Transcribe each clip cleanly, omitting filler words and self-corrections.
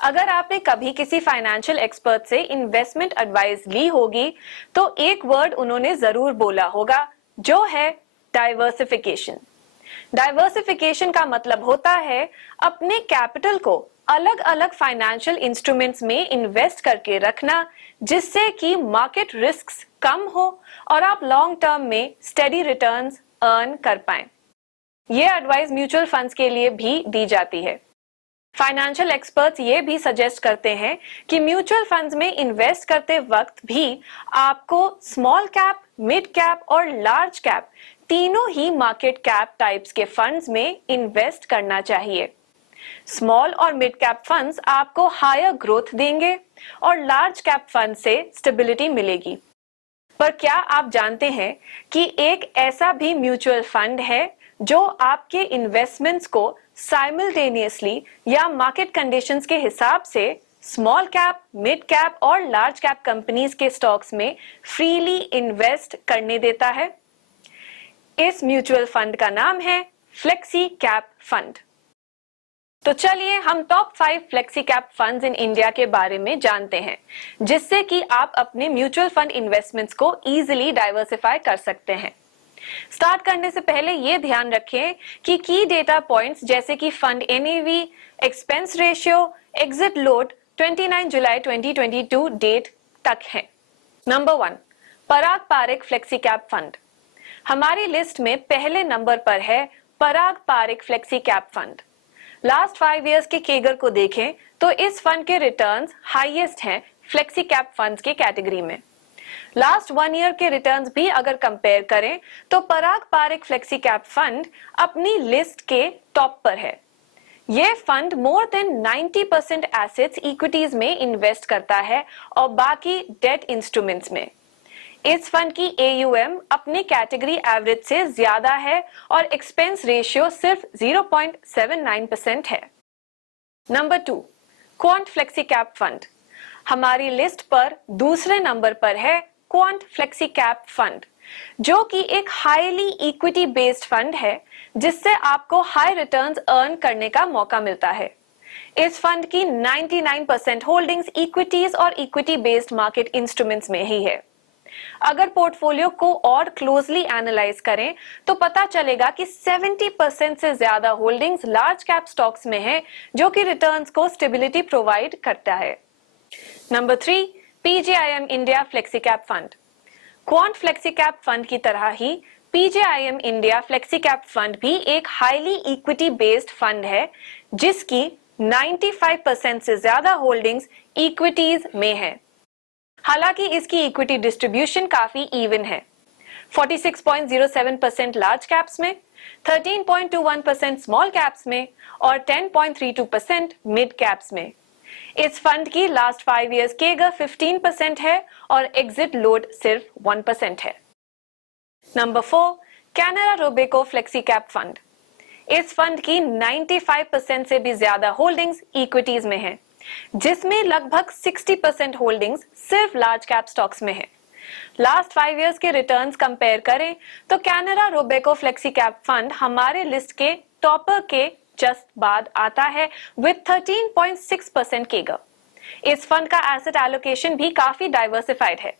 अगर आपने कभी किसी फाइनेंशियल एक्सपर्ट से इन्वेस्टमेंट एडवाइस ली होगी तो एक वर्ड उन्होंने जरूर बोला होगा, जो है डाइवर्सिफिकेशन। डाइवर्सिफिकेशन का मतलब होता है अपने कैपिटल को अलग अलग फाइनेंशियल इंस्ट्रूमेंट्स में इन्वेस्ट करके रखना, जिससे कि मार्केट रिस्क्स कम हो और आप लॉन्ग टर्म में स्टेडी रिटर्न्स अर्न कर पाएं। यह एडवाइस म्यूचुअल फंड्स के लिए भी दी जाती है। फाइनेंशियल एक्सपर्ट्स ये भी सजेस्ट करते हैं कि म्यूचुअल फंड्स में इन्वेस्ट करते वक्त भी आपको स्मॉल कैप, मिड कैप और लार्ज कैप तीनों ही मार्केट कैप टाइप्स के फंड्स में इन्वेस्ट करना चाहिए। स्मॉल और मिड कैप फंड्स आपको हायर ग्रोथ देंगे और लार्ज कैप फंड से स्टेबिलिटी मिलेगी। पर क्या आप जानते हैं कि एक ऐसा भी म्यूचुअल फंड है जो आपके इन्वेस्टमेंट्स को साइमल्टेनियसली या मार्केट कंडीशंस के हिसाब से स्मॉल कैप, मिड कैप और लार्ज कैप कंपनीज के स्टॉक्स में फ्रीली इन्वेस्ट करने देता है? इस म्यूचुअल फंड का नाम है फ्लेक्सी कैप फंड। तो चलिए हम top 5 flexi cap funds in India के बारे में जानते हैं, जिससे कि आप अपने म्यूचुअल फंड इन्वेस्टमेंट्स को इजीली डाइवर्सिफाई कर सकते हैं। स्टार्ट करने से पहले ये ध्यान रखें कि की डेटा पॉइंट्स जैसे कि fund NAV, expense ratio, exit load 29 जुलाई 2022 डेट तक है। Number 1, Parag Parikh flexi cap fund. हमारी लिस्ट में पहले नंबर पर है Parag Parikh flexi cap fund. Last 5 years के केगर को देखें तो इस फंड के रिटर्न्स हाईएस्ट हैं फ्लेक्सी कैप फंड्स के कैटेगरी में। लास्ट 1 ईयर के रिटर्न्स भी अगर कंपेयर करें तो Parag Parikh flexi cap fund अपनी लिस्ट के टॉप पर है। यह fund more than 90% assets equities में इन्वेस्ट करता है और बाकी डेट इंस्ट्रूमेंट्स में। इस फंड की AUM अपने कैटेगरी एवरेज से ज्यादा है और एक्सपेंस रेशियो सिर्फ 0.79% है। Number 2, quant flexi cap fund. हमारी लिस्ट पर दूसरे नंबर पर है क्वांट फ्लेक्सी कैप फंड, जो कि एक हाईली इक्विटी बेस्ड फंड है जिससे आपको हाई रिटर्न्स अर्न करने का मौका मिलता है। इस फंड की 99% होल्डिंग्स इक्विटीज और इक्विटी बेस्ड मार्केट इंस्ट्रूमेंट्स में ही है। अगर पोर्टफोलियो को और क्लोजली एनालाइज करें तो पता चलेगा कि 70% से ज्यादा होल्डिंग्स लार्ज कैप स्टॉक्स में है, जो कि रिटर्न्स को स्टेबिलिटी प्रोवाइड करता है। Number 3, PGIM India flexi cap fund. Quant flexi cap fund की तरह ही PGIM India flexi cap fund भी एक हाईली इक्विटी बेस्ड फंड है, जिसकी 95% से ज्यादा होल्डिंग्स इक्विटीज में है। हालांकि इसकी इक्विटी डिस्ट्रीब्यूशन काफी इवन है। 46.07% लार्ज कैप्स में, 13.21% स्मॉल कैप्स में और 10.32% मिड कैप्स में। इस फंड की लास्ट 5 इयर्स केगर 15% है और एग्जिट लोड सिर्फ 1% है। Number 4, Canara Robeco flexi cap fund. इस फंड की 95% से भी ज्यादा होल्डिंग्स इक्विटीज में है, जिसमें लगभग 60% होल्डिंग्स सिर्फ लार्ज कैप स्टॉक्स में है। लास्ट 5 इयर्स के रिटर्न्स कंपेयर करें तो Canara Robeco flexi cap fund हमारे लिस्ट के टॉपर के जस्ट बाद आता है विद 13.6% केगर। इस फंड का एसेट एलोकेशन भी काफी डाइवर्सिफाइड है।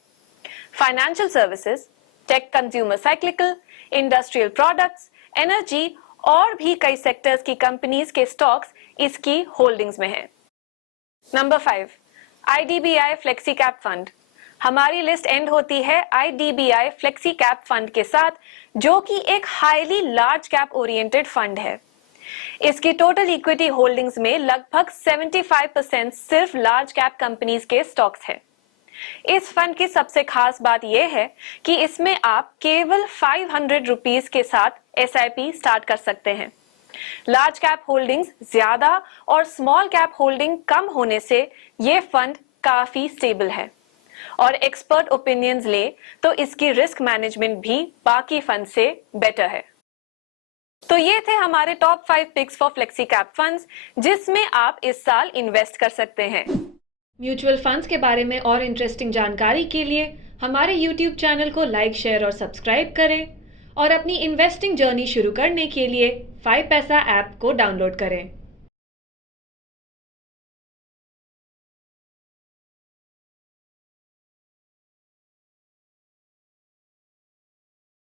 Financial services, tech, consumer cyclical, industrial products, energy और भी कई सेक्टर्स की कंपनीज के स्टॉक्स इसकी होल्डिंग्स में है। Number 5, IDBI flexi cap fund. हमारी लिस्ट एंड होती है IDBI फ्लेक्सी कैप फंड के साथ, जो कि एक highly large cap oriented fund है। इसकी टोटल इक्विटी होल्डिंग्स में लगभग 75% सिर्फ लार्ज कैप कंपनीज के स्टॉक्स है। इस फंड की सबसे खास बात यह है कि इसमें आप केवल 500 रुपीस के साथ SIP स्टार्ट कर सकते हैं। लार्ज कैप होल्डिंग्स ज्यादा और स्मॉल कैप होल्डिंग कम होने से ये फंड काफी स्टेबल है और एक्सपर्ट ओपिनियंस ले तो इसकी रिस्क मैनेजमेंट भी बाकी फंड से बेटर है। तो ये थे हमारे top 5 picks for flexi cap funds, जिसमें आप इस साल इन्वेस्ट कर सकते हैं। म्यूचुअल फंड्स के बारे में और इंटरेस्टिंग जानकारी के लिए हमारे YouTube चैनल को लाइक, शेयर और सब्सक्राइब करें और अपनी इन्वेस्टिंग जर्नी शुरू करने के लिए 5पैसा ऐप को डाउनलोड करें।